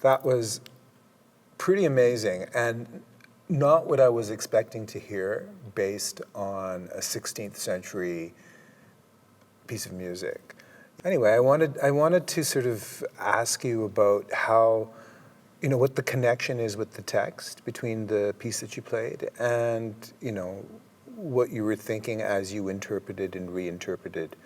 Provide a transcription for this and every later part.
That was pretty amazing, and not what I was expecting to hear based on a 16th century piece of music. Anyway, I wanted to sort of ask you about how, what the connection is with the text between the piece that you played and, what you were thinking as you interpreted and reinterpreted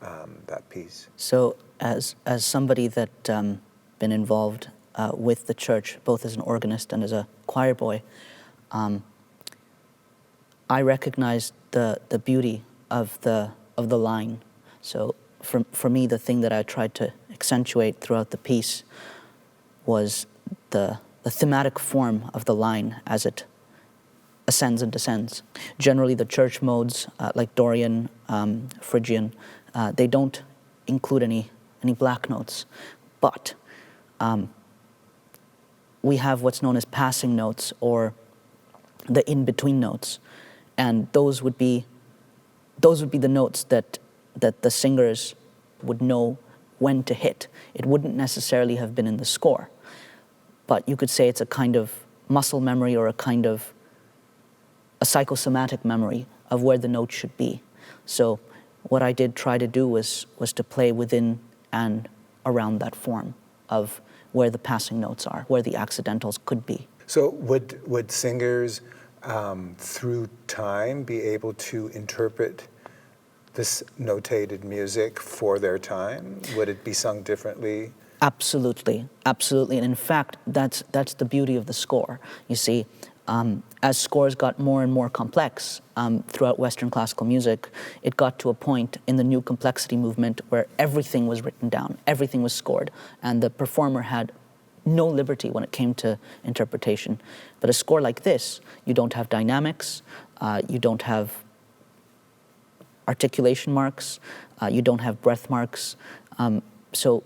that piece. So as somebody that been involved with the church, both as an organist and as a choir boy, I recognized the beauty of the line. So for me, the thing that I tried to accentuate throughout the piece was the thematic form of the line as it ascends and descends. Generally, the church modes, like Dorian, Phrygian, they don't include any black notes, but we have what's known as passing notes, or the in-between notes, and those would be the notes that the singers would know when to hit. It wouldn't necessarily have been in the score, but you could say it's a kind of muscle memory, or a kind of a psychosomatic memory of where the note should be. So what I did try to do was to play within and around that form of where the passing notes are, where the accidentals could be. So would singers through time be able to interpret this notated music for their time? Would it be sung differently? Absolutely, absolutely. And in fact, that's the beauty of the score. You see, as scores got more and more complex throughout Western classical music, it got to a point in the new complexity movement where everything was written down, everything was scored, and the performer had no liberty when it came to interpretation. But a score like this, you don't have dynamics, you don't have articulation marks, you don't have breath marks, so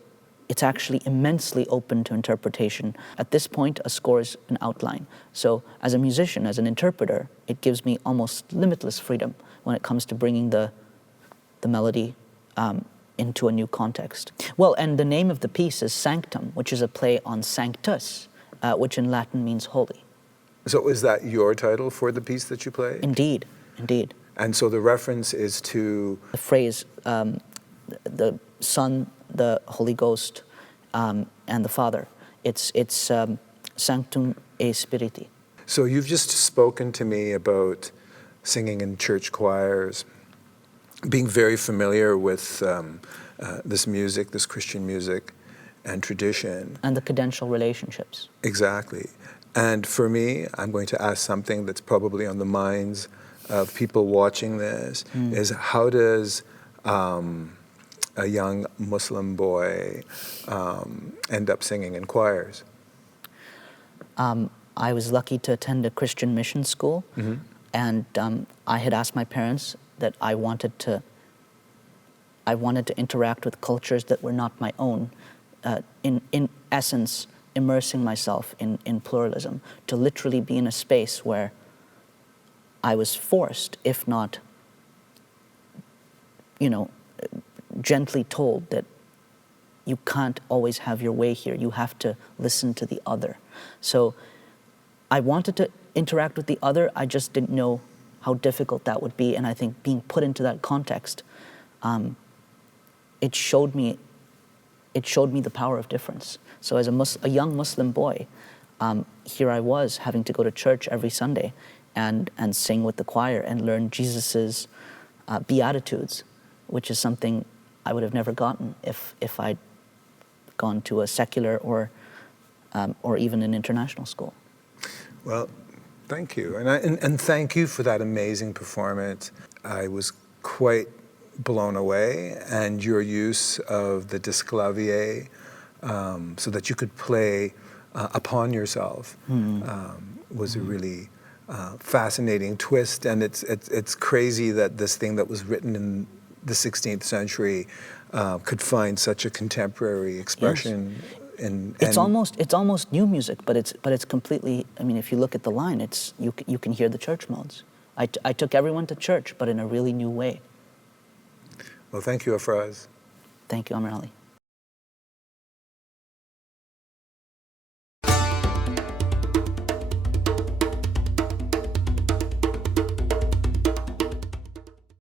it's actually immensely open to interpretation. At this point, a score is an outline. So as a musician, as an interpreter, it gives me almost limitless freedom when it comes to bringing the melody into a new context. Well, and the name of the piece is Sanctum, which is a play on sanctus, which in Latin means holy. So is that your title for the piece that you played? Indeed, indeed. And so the reference is to? The phrase, the Son, the Holy Ghost, and the Father. It's Sanctum e Spiriti. So you've just spoken to me about singing in church choirs, being very familiar with this music, this Christian music and tradition. And the cadential relationships. Exactly. And for me, I'm going to ask something that's probably on the minds of people watching this, is how does a young Muslim boy end up singing in choirs? I was lucky to attend a Christian mission school, and I had asked my parents that I wanted to interact with cultures that were not my own, in essence, immersing myself in pluralism, to literally be in a space where I was forced, if not, gently told that you can't always have your way here. You have to listen to the other. So I wanted to interact with the other. I just didn't know how difficult that would be. And I think being put into that context, it showed me the power of difference. So as a young Muslim boy, here I was having to go to church every Sunday and sing with the choir and learn Jesus's Beatitudes, which is something I would have never gotten if I'd gone to a secular or even an international school. Well, thank you, and thank you for that amazing performance. I was quite blown away, and your use of the disclavier so that you could play upon yourself was a really fascinating twist. And it's crazy that this thing that was written in the 16th century could find such a contemporary expression. Yes. It's almost new music, but it's completely. I mean, if you look at the line, you can hear the church modes. I took everyone to church, but in a really new way. Well, thank you, Afraaz. Thank you, Amirali.